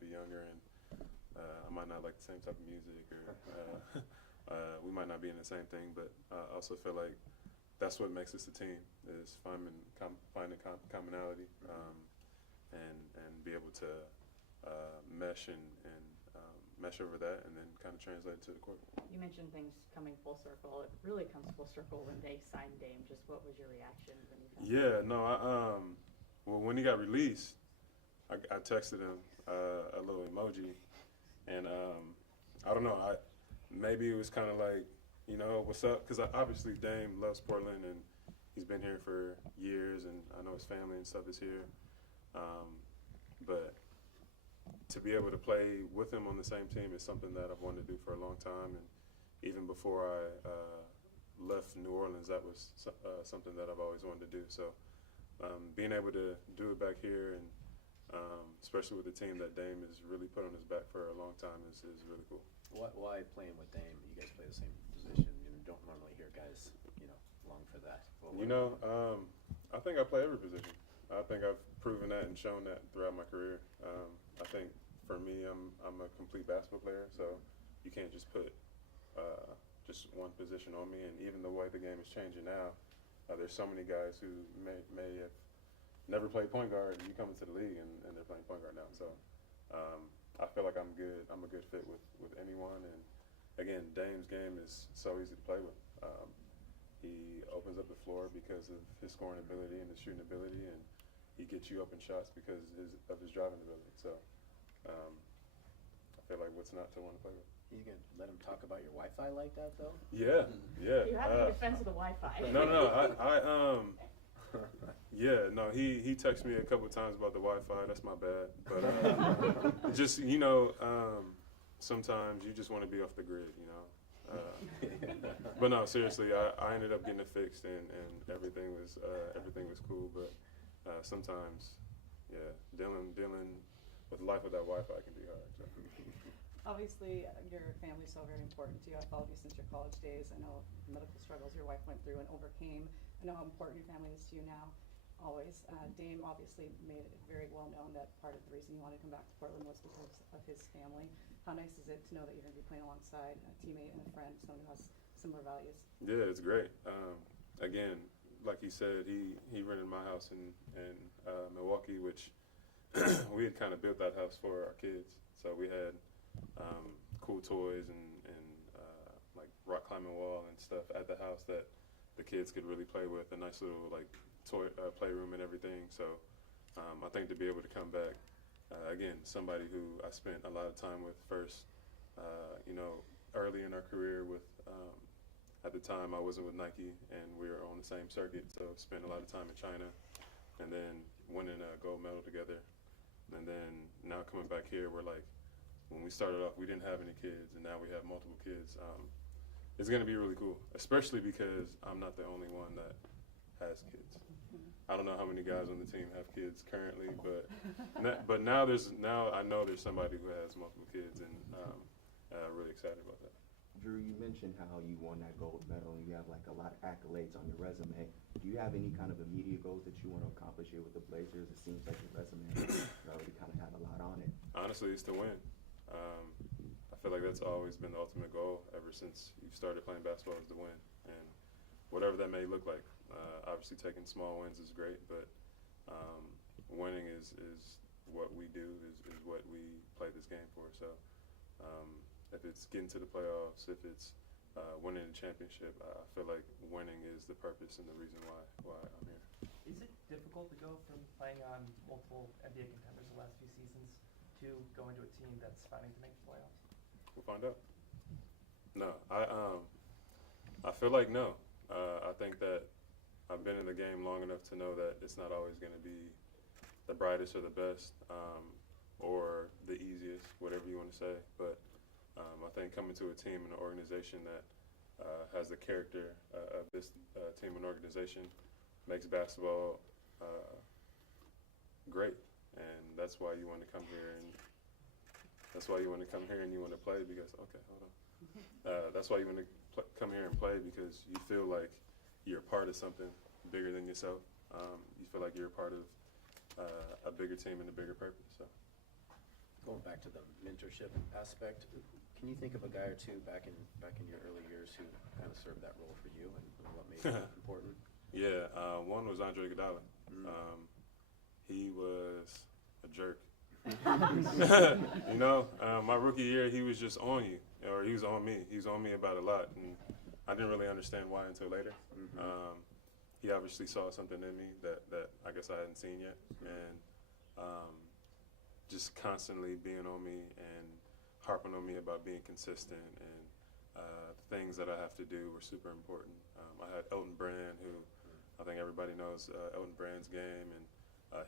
be younger, and I might not like the same type of music, or we might not be in the same thing. But I also feel like that's what makes us a team, is finding commonality, and be able to mesh and mesh over that, and then kind of translate it to the court. You mentioned things coming full circle. It really comes full circle when they signed Dame. Just what was your reaction when you found Yeah, no, well, when he got released, I texted him a little emoji, and I don't know, maybe it was kind of like, you know, what's up? Because obviously Dame loves Portland, and he's been here for years, and I know his family and stuff is here. But to be able to play with him on the same team is something that I've wanted to do for a long time, and even before I left New Orleans, that was something that I've always wanted to do. So being able to do it back here, and especially with the team that Dame has really put on his back for a long time, is really cool. Why playing with Dame? You guys play the same position. You don't normally hear guys, long for that. I think I play every position. I think I've proven that and shown that throughout my career. I think for me, I'm a complete basketball player, so you can't just put just one position on me. And even the way the game is changing now, there's so many guys who may have never played point guard, and you come into the league and they're playing point guard now. So I feel like I'm good. I'm a good fit with anyone. And again, Dame's game is so easy to play with. He opens up the floor because of his scoring ability and his shooting ability, and he gets you open shots because of his driving ability. So I feel like what's not to want to play with. You can let him talk about your Wi-Fi like that, though? Yeah. You have to be defense of the Wi-Fi. No. He texted me a couple of times about the Wi-Fi. That's my bad. But just sometimes you just want to be off the grid, But no, seriously, I ended up getting it fixed, and everything was cool. But sometimes, dealing with life without Wi-Fi can be hard. So. Obviously, your family's so very important to you. I've followed you since your college days. I know the medical struggles your wife went through and overcame. I know how important your family is to you now, always. Dame obviously made it very well known that part of the reason you wanted to come back to Portland was because of his family. How nice is it to know that you're going to be playing alongside a teammate and a friend, someone who has similar values? Yeah, it's great. Again, like he said, he rented my house in Milwaukee, which we had kind of built that house for our kids. So we had cool toys and like rock climbing wall and stuff at the house that the kids could really play with. A nice little like toy playroom and everything. So I think to be able to come back, again, somebody who I spent a lot of time with first, early in our career with. At the time, I wasn't with Nike, and we were on the same circuit, so spent a lot of time in China, and then winning a gold medal together. And then now coming back here, we're like, when we started off, we didn't have any kids, and now we have multiple kids. It's going to be really cool, especially because I'm not the only one that has kids. I don't know how many guys on the team have kids currently, but now I know there's somebody who has multiple kids, and I'm really excited about that. Jrue, you mentioned how you won that gold medal and you have like a lot of accolades on your resume. Do you have any kind of immediate goals that you want to accomplish here with the Blazers? It seems like your resume already kind of have a lot on it. Honestly, it's to win. I feel like that's always been the ultimate goal ever since you started playing basketball, is to win. And whatever that may look like. Obviously taking small wins is great, but winning is what we do, is what we play this game for. So if it's getting to the playoffs, if it's winning a championship, I feel like winning is the purpose and the reason why I'm here. Is it difficult to go from playing on multiple NBA contenders the last few seasons to go into a team that's fighting to make the playoffs? We'll find out. No, I feel like no. I think that I've been in the game long enough to know that it's not always going to be the brightest or the best or the easiest, whatever you want to say. But I think coming to a team and an organization that has the character of this team and organization makes basketball great, and that's why you want to come here, and you want to play because that's why you want to come here and play, because you feel like you're a part of something bigger than yourself. You feel like you're a part of a bigger team and a bigger purpose. So. Going back back to the mentorship aspect, can you think of a guy or two back in your early years who kind of served that role for you and what made it important? Yeah, one was Andre Iguodala. He was a jerk. You know, my rookie year, he was just on you, or he was on me. He was on me about a lot, and I didn't really understand why until later. He obviously saw something in me that I guess I hadn't seen yet, and just constantly being on me and harping on me about being consistent, and the things that I have to do were super important. I had Elton Brand, who I think everybody knows Elton Brand's game, and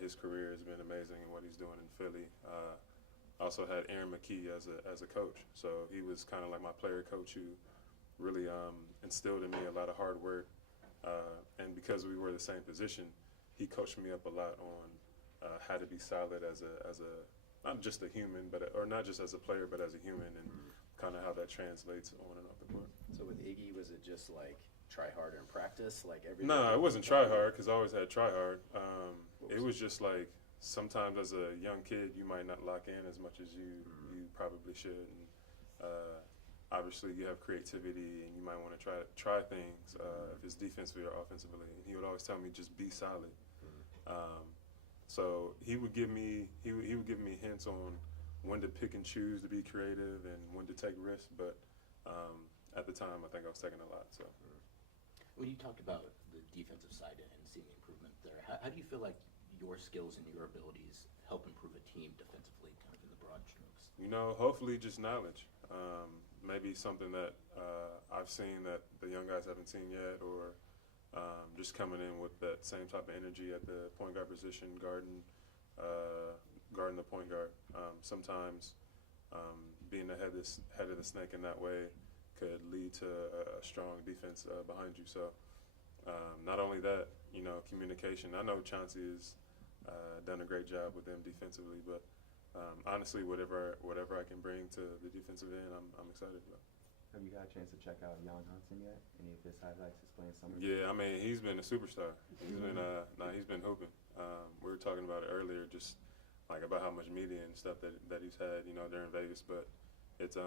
his career has been amazing in what he's doing in Philly. I also had Aaron McKee as a coach, so he was kind of like my player coach who really instilled in me a lot of hard work. And because we were the same position, he coached me up a lot on how to be solid as a not just a human, or not just as a player, but as a human, and kind of how that translates on and off the court. So with Iggy, was it just like try harder in practice, like every? No, it wasn't try hard, because I always had try hard. It was just like sometimes as a young kid, you might not lock in as much as you probably should. And, obviously, you have creativity, and you might want to try things. If it's defensively or offensively, and he would always tell me just be solid. So he would give me hints on when to pick and choose to be creative and when to take risks. But at the time, I think I was taking a lot. So when you talked about the defensive side and seeing improvement there, how do you feel like your skills and your abilities help improve a team defensively, kind of in the broad strokes? you know, hopefully just knowledge. Maybe something that I've seen that the young guys haven't seen yet, or just coming in with that same type of energy at the point guard position, guarding the point guard. Sometimes being the head of the snake in that way could lead to a strong defense behind you. So not only that, you know, communication. I know Chauncey has done a great job with them defensively, but honestly, whatever I can bring to the defensive end, I'm excited about. Have you got a chance to check out Jan Hansen yet? Any of his highlights is playing summer? Yeah, I mean, he's been a superstar. He's been hooping. We were talking about it earlier, just like about how much media and stuff that he's had, you know, during Vegas. But it's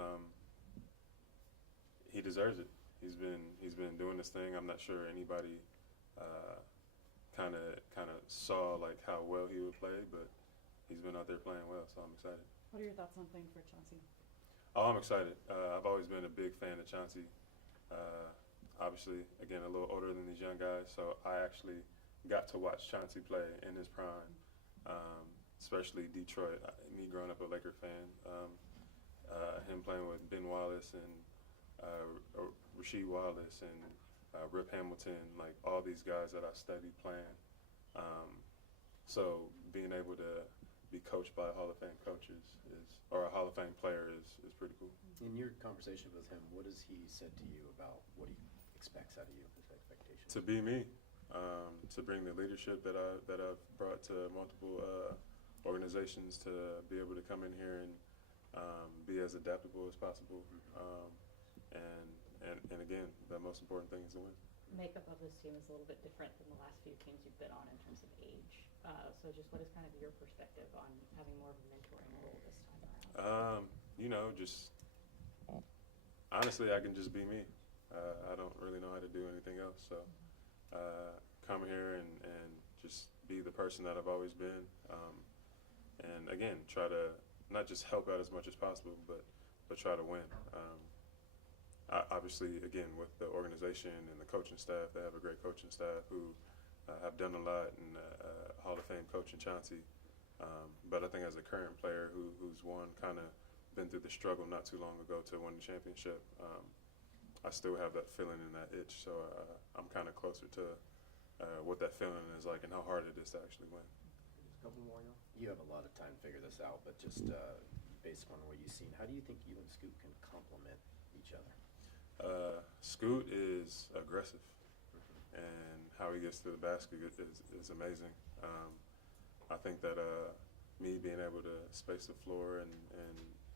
he deserves it. He's been doing this thing. I'm not sure anybody kind of saw like how well he would play, but he's been out there playing well, so I'm excited. What are your thoughts on playing for Chauncey? Oh, I'm excited. I've always been a big fan of Chauncey. Obviously, again, a little older than these young guys, so I actually got to watch Chauncey play in his prime, especially Detroit. Me growing up a Laker fan, him playing with Ben Wallace and Rasheed Wallace and Rip Hamilton, like all these guys that I studied playing. So being able to be coached by a Hall of Fame coaches or a Hall of Fame player is pretty cool. In your conversation with him, what has he said to you about what he expects out of you, his expectations? To be me, to bring the leadership that I've brought to multiple organizations, to be able to come in here and be as adaptable as possible, and again, the most important thing is to win. Makeup of this team is a little bit different than the last few teams you've been on in terms of age. So just what is kind of your perspective on having more of a mentoring role this time around? You know, just honestly, I can just be me. I don't really know how to do anything else. So come here and just be the person that I've always been. And again, try to not just help out as much as possible, but try to win. Obviously, again, with the organization and the coaching staff, they have a great coaching staff who have done a lot, and Hall of Fame coach in Chauncey. But I think as a current player who's kind of been through the struggle not too long ago to win the championship, I still have that feeling and that itch. So I'm kind of closer to what that feeling is like and how hard it is to actually win. Just a couple more, y'all. You have a lot of time to figure this out, but just based on what you've seen, how do you think you and Scoot can complement each other? Scoot is aggressive, and how he gets to the basket is amazing. I think that me being able to space the floor and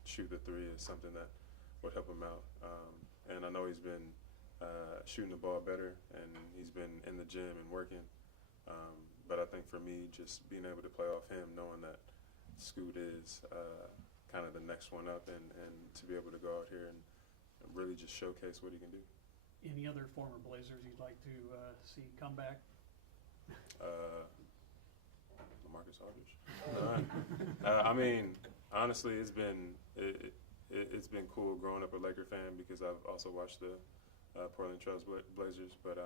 shoot the three is something that would help him out. And I know he's been shooting the ball better, and he's been in the gym and working. But I think for me, just being able to play off him, knowing that Scoot is kind of the next one up, and to be able to go out here and really just showcase what he can do. Any other former Blazers you'd like to see come back? LaMarcus Aldridge. I mean, honestly, it's been cool growing up a Laker fan because I've also watched the Portland Trail Blazers. But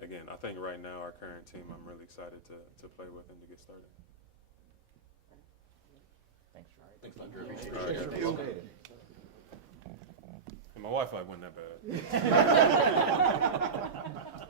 again, I think right now our current team, I'm really excited to play with and to get started. Thanks, Jrue. Appreciate it. Appreciate it. And my Wi-Fi wasn't that bad.